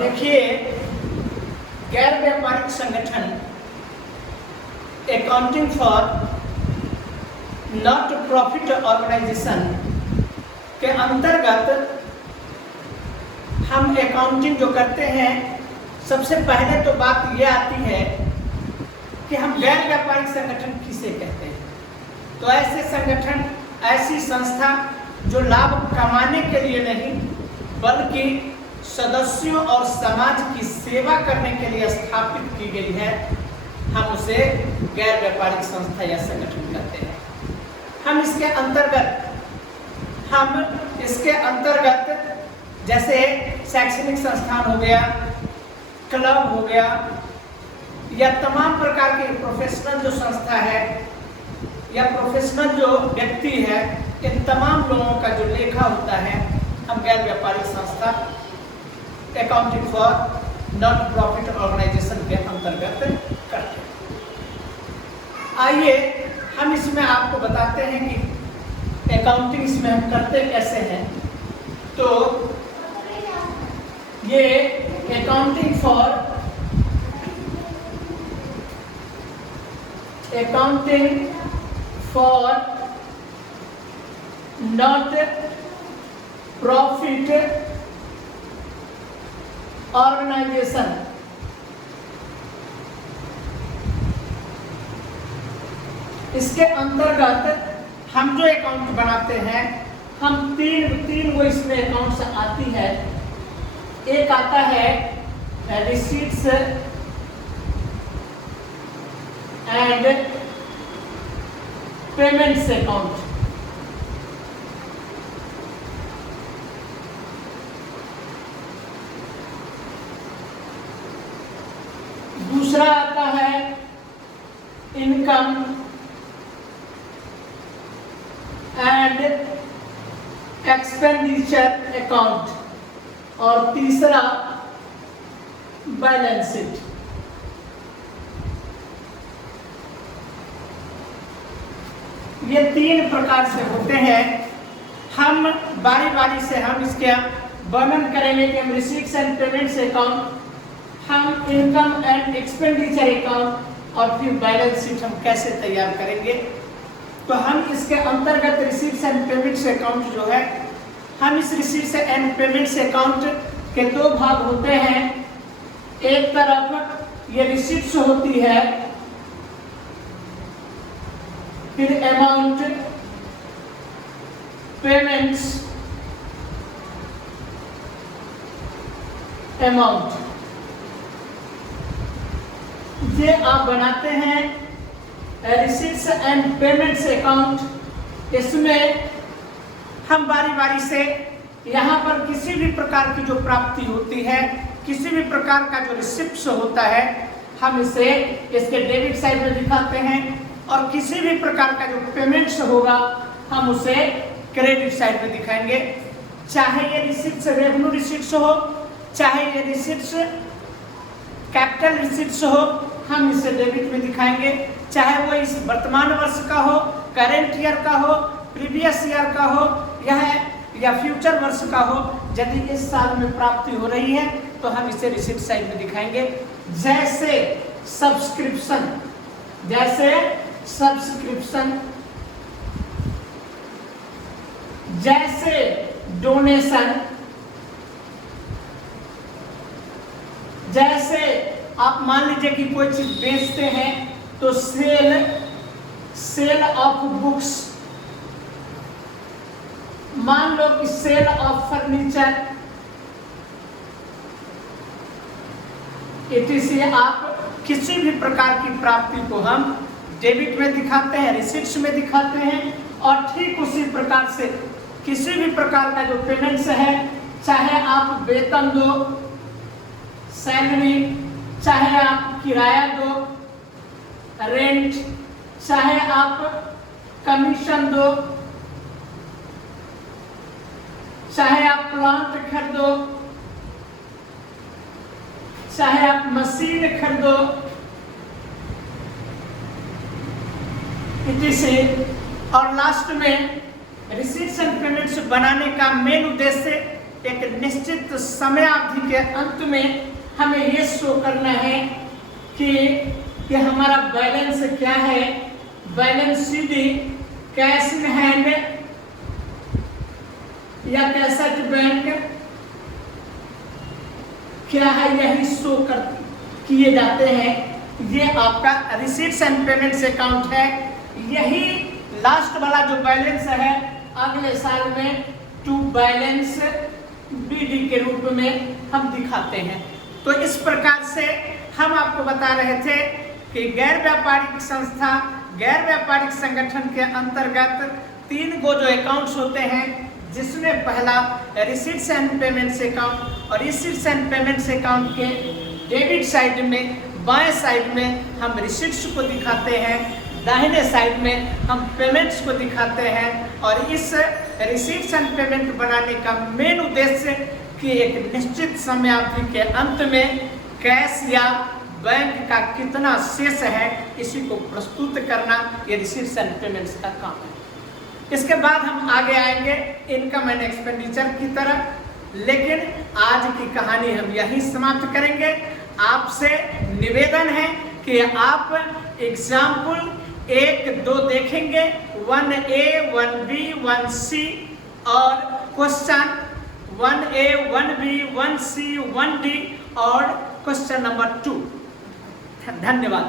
देखिए, गैर व्यापारिक संगठन accounting for not profit organisation के अंतर्गत हम अकाउंटिंग जो करते हैं, सबसे पहले तो बात ये आती है कि हम गैर व्यापारिक संगठन किसे कहते हैं। तो ऐसे संगठन, ऐसी संस्था जो लाभ कमाने के लिए नहीं बल्कि सदस्यों और समाज की सेवा करने के लिए स्थापित की गई है, हम उसे गैर व्यापारिक संस्था या संगठन कहते हैं। हम इसके अंतर्गत जैसे शैक्षणिक संस्थान हो गया, क्लब हो गया, या तमाम प्रकार के प्रोफेशनल जो संस्था है या प्रोफेशनल जो व्यक्ति है, इन तमाम लोगों का जो लेखा होता है, हम गैर व्यापारिक संस्था accounting for not profit organisation के अंतर्गत करते हैं। आइए हम इसमें आपको बताते हैं कि अकाउंटिंग इसमें हम करते कैसे हैं। तो ये accounting for not profit organisation, इसके अंतर्गत हम जो अकाउंट बनाते हैं, हम तीन वो इसमें अकाउंट्स आती है। एक आता है रिसीट्स एंड पेमेंट्स अकाउंट। दूसरा आता है इनकम एंड एक्सपेंडिचर अकाउंट, और तीसरा बैलेंस शीट। ये तीन प्रकार से होते हैं। हम बारी बारी से हम इसके वर्णन करेंगे कि हम रिसीट्स एंड पेमेंट्स अकाउंट, हम इनकम एंड एक्सपेंडिचर अकाउंट और फिर बैलेंस शीट हम कैसे तैयार करेंगे। तो हम इसके अंतर्गत रिसीट्स एंड पेमेंट्स अकाउंट जो है, हम इस रिसीट्स एंड पेमेंट्स अकाउंट के दो भाग होते हैं। एक तरफ ये रिसीट्स होती है, फिर अमाउंट, पेमेंट्स, अमाउंट, ये आप बनाते हैं रिसीट्स एंड पेमेंट्स अकाउंट। इसमें हम बारी बारी से यहाँ पर किसी भी प्रकार की जो प्राप्ति होती है, किसी भी प्रकार का जो रिसिप्ट्स होता है, हम इसे इसके डेबिट साइड में दिखाते हैं, और किसी भी प्रकार का जो पेमेंट्स होगा हम उसे क्रेडिट साइड में दिखाएंगे। चाहे ये रिसिप्ट्स रेवेन्यू रिसिप्ट्स हो, चाहे ये रिसिप्ट्स कैपिटल रिसिप्ट्स हो, हम इसे डेबिट में दिखाएंगे। चाहे वो इस वर्तमान वर्ष का हो, करेंट ईयर का हो, प्रीवियस ईयर का हो, या फ्यूचर वर्ष का हो, यदि इस साल में प्राप्ति हो रही है तो हम इसे रिसिप्ट साइड में दिखाएंगे। जैसे सब्सक्रिप्शन, जैसे डोनेशन, जैसे आप मान लीजिए कि कोई चीज बेचते हैं तो सेल ऑफ बुक्स, मान लो कि सेल ऑफ फर्नीचर, etc। आप किसी भी प्रकार की प्राप्ति को हम डेबिट में दिखाते हैं, रिसिप्ट्स में दिखाते हैं, और ठीक उसी प्रकार से किसी भी प्रकार का जो पेमेंट्स है, चाहे आप वेतन दो, सैलरी, चाहे आप किराया दो, रेंट, चाहे आप कमीशन दो, चाहे आप प्लांट खरीदो, चाहे आप मशीन खरीदो, इसे और लास्ट में रिसीट्स एंड पेमेंट्स बनाने का मेन उद्देश्य एक निश्चित समयावधि के अंत में हमें ये शो करना है कि हमारा बैलेंस क्या है। Balance Sidhi cash in hand या कैसेट बैंक क्या है, यही शो किए जाते हैं। ये आपका रिसीट्स एंड पेमेंट्स अकाउंट है। यही लास्ट वाला जो बैलेंस है अगले साल में टू बैलेंस बीडी के रूप में हम दिखाते हैं। तो इस प्रकार से हम आपको बता रहे थे कि गैर व्यापारिक संस्था, गैर व्यापारिक संगठन के अंतर्गत 3 गो जो अकाउंट्स होते हैं, जिसमें पहला रिसीट्स एंड पेमेंट्स अकाउंट, और रिसीट्स एंड पेमेंट्स अकाउंट के डेबिट साइड में बाएं साइड में हम रिसीट्स को दिखाते हैं, दाहिने साइड में हम पेमेंट्स को दिखाते हैं। और इस रिसीट्स एंड पेमेंट बनाने का मेन उद्देश्य कि एक निश्चित समयावधि के अंत में कैश या बैंक का कितना शेष है, इसी को प्रस्तुत करना ये रिसीट्स एंड पेमेंट्स का काम है। इसके बाद हम आगे आएंगे इनकम एंड एक्सपेंडिचर की तरफ, लेकिन आज की कहानी हम यहीं समाप्त करेंगे। आपसे निवेदन है कि आप एग्जाम्पल 1, 2 देखेंगे, 1A, 1B, 1C और question 1A, 1B, 1C, 1D और क्वेश्चन नंबर 2। धन्यवाद।